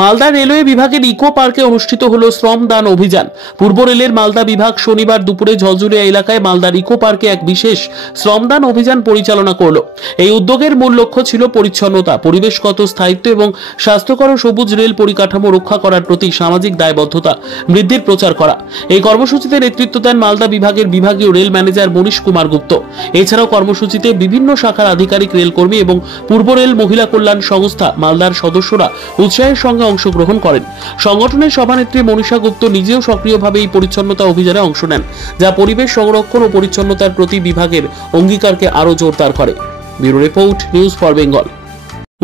Malda railway বিভাগের eco পার্কে অনুষ্ঠিত হলো শ্রমদান অভিযান। পূর্ব রেলের মালদা বিভাগ শনিবার দুপুরে ঝলঝুলিয়া এলাকায় মালদার ইকো পার্কে এক বিশেষ শ্রমদান অভিযান পরিচালনা করল। এই উদ্যোগের মূল লক্ষ্য ছিল পরিচ্ছন্নতা, পরিবেশগত স্থায়িত্ব এবং স্বাস্থ্যকর সবুজ রেল পরিকাঠামো রক্ষা করার প্রতি সামাজিক দায়বদ্ধতা বৃদ্ধির প্রচার করা। এই কর্মসূচিতে নেতৃত্ব দেন মালদা বিভাগের বিভাগীয় রেল ম্যানেজার মনীশ কুমার গুপ্ত। এছাড়াও কর্মসূচিতে বিভিন্ন শাখার আধিকারিক, রেলকর্মী এবং পূর্ব রেল মহিলা কল্যাণ সংস্থা মালদার সদস্যরা উৎসাহের সঙ্গে অংশগ্রহণ করেন। সংগঠনের সভানেত্রী মনীষা গুপ্ত নিজেও সক্রিয়ভাবে এই পরিচ্ছন্নতা অভিযানে অংশ নেন, যা পরিবেশ সংরক্ষণ ও পরিচ্ছন্নতার প্রতি বিভাগের অঙ্গীকারকে আরো জোরদার করে। Bureau report, news for Bengal.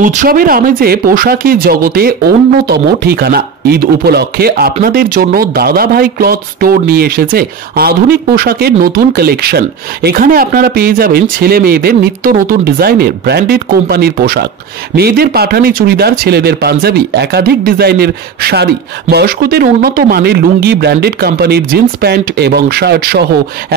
উৎসবের আমেজে পোশাকি জগতে অন্যতম ঠিকানা ঈদ উপলক্ষে আপনাদের জন্য দাদাভাই ক্লথ স্টোর নিয়ে এসেছে আধুনিক পোশাকের নতুন কালেকশন। এখানে আপনারা পেয়ে যাবেন ছেলে মেয়েদের নিত্য নতুন ডিজাইনের ব্র্যান্ডেড কোম্পানির পোশাক, মেয়েদের পাঠানি চুড়িদার, ছেলেদের পাঞ্জাবি, একাধিক ডিজাইনের শাড়ি, বয়স্কদের উন্নত মানের লুঙ্গি, ব্র্যান্ডেড কোম্পানির জিন্স প্যান্ট এবং শার্ট সহ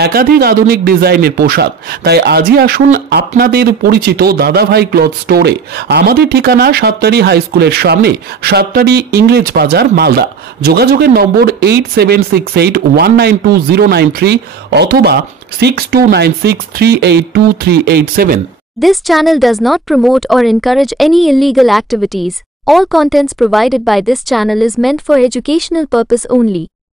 একাধিক আধুনিক ডিজাইনের পোশাক। তাই আজই আসুন আপনাদের পরিচিত দাদাভাই ক্লথ স্টোরে। আমাদের ঠিকানা সাতটারি হাই স্কুলের সামনে, সাতটারি ইংরেজ বাজার, মালদা। যোগাযোগের নম্বর 8768192093 অথবা 6296382387। This channel does not promote or encourage any illegal activities. All contents provided by this channel is meant for educational purpose only.